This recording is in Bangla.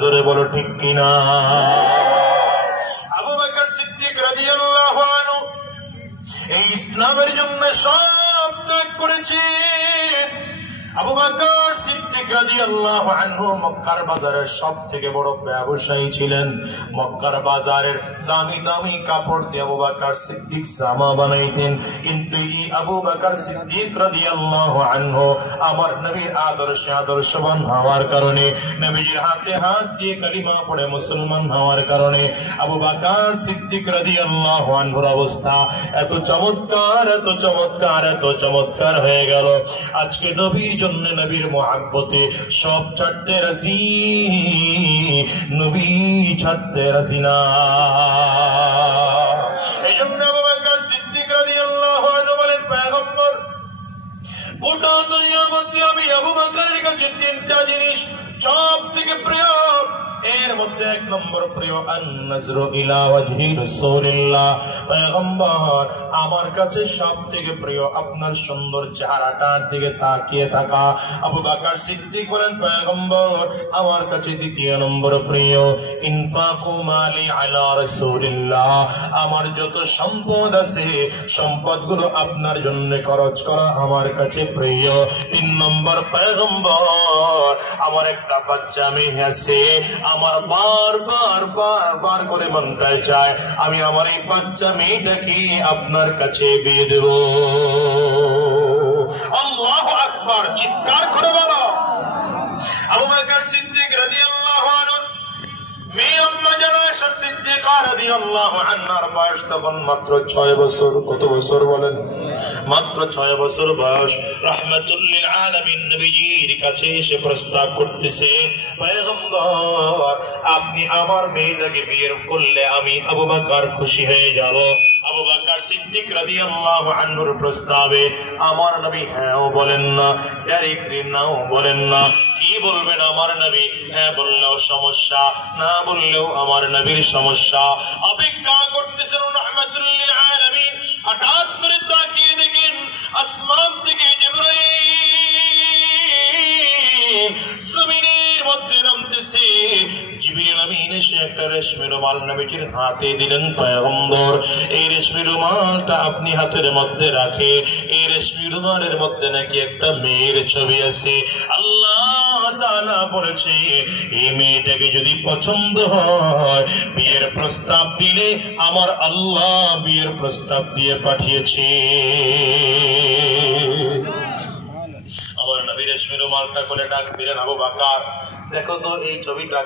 জোরে বলো ঠিক কিনা? আবু বকর সিদ্দিক রাদিয়াল্লাহু আনহু এই ইসলামের জন্য সব ত্যাগ করেছেন। আবু বকর সিদ্দিক রাদিয়াল্লাহু আনহু মক্কার বাজারের সবথেকে বড় ব্যবসায়ী ছিলেন। মক্কার বাজারের দামি দামি কাপড় দিয়ে আবু বকর সিদ্দিক জামা বানাইতেন। কিন্তু এই আবু বকর সিদ্দিক রাদিয়াল্লাহু আনহু আমার নবীর আদর্শে আদর্শবান হওয়ার কারণে, নবীর হাতে হাত দিয়ে কালিমা পড়ে মুসলমান হওয়ার কারণে আবু বকর সিদ্দিক রাদিয়াল্লাহু আনহুর অবস্থা এত চমৎকার, এত চমৎকার, এত চমৎকার হয়ে গেল। আজকে নবীর জন্য, নবীর মুহাব্বতে সব ছাড়তে রাজি, নবী ছাড়তে রাজি না। এই জন্য আবু বকর সিদ্দিক রাদিয়াল্লাহু আনহু বলেন, পয়গম্বর গোটা দুনিয়ার মধ্যে আমি আবু বকরের কাছে তিনটা জিনিস সব থেকে প্রিয়। এর মধ্যে এক নম্বর প্রিয় আন-নাজরু ইলা ওয়াজহি রাসূলিল্লাহ। পয়গম্বর আমার কাছে সব থেকে প্রিয় আপনার সুন্দর চেহারাটার দিকে তাকিয়ে থাকা। আবু বকর সিদ্দিক বলেন, পয়গম্বর আমার কাছে দ্বিতীয় নম্বর প্রিয় ইনফাকু মালি আলা রাসূলিল্লাহ। আমার যত সম্পদ আছে সম্পদগুলো আপনার জন্য খরচ করা আমার কাছে প্রিয়। তিন নম্বর পয়গম্বর আমার একটা বাচ্চা মেয়ে আছে, আমার বার করে মনটায় চায় আমি আমার এই বাচ্চা মেয়েটাকে আপনার কাছে বিয়ে দেব। আল্লাহু আকবার, চিৎকার করে বলো। আবু বকর সিদ্দিক রাদিয়াল্লাহু আনহু মেয়ে আম্মা জানা আয়েশা সিদ্দিকা রাদিয়াল্লাহু আনহার বয়স তখন মাত্র 6 বছর। কত বছর বলেন? মাত্র 6 বছর বয়স। রাহমাতুল লিল আলামিন নবীজির কাছে এসে প্রস্তাব করতেছে, পয়গম্বর আপনি আমার মেয়েটাকে বিয়ে করলে আমি আবু বকর খুশি হয়ে যাব। আবু বকর সিদ্দিক রাদিয়াল্লাহু আনহুর প্রস্তাবে আমার নবী হ্যাঁও বলেন না, ডাইরেক্টলি নাও বলেন না। কি বলবেন আমার নবী? হ্যাঁ বললেও সমস্যা, না বললেও আমার নবীর সমস্যা। অপেক্ষা করতেছেন রাহমাতুল লিল আলামিন। হঠাৎ করে তাকিয়ে দেখেন আসমান থেকে জিবরাইল জমিনের মধ্যে নামতেছে। জিবরিল আমিন এসে একটা রেশমি রুমাল নবীজির হাতে দিলেন। পয়গম্বর এই রেশমি রুমালটা আপনি হাতের মধ্যে রাখে, এই রেশমি রুমালের মধ্যে নাকি একটা মেয়ের ছবি আছে। আল্লাহ তাআলা বলেছে এই মেয়েটাকে যদি পছন্দ হয় বিয়ের প্রস্তাব দিলে আমার আল্লাহ বিয়ের প্রস্তাব দিয়ে পাঠিয়েছে। আমার নবী রেশমি রুমালটা করে ডাক দিলেন, আবু বকর দেখো তো এই ছবিটা।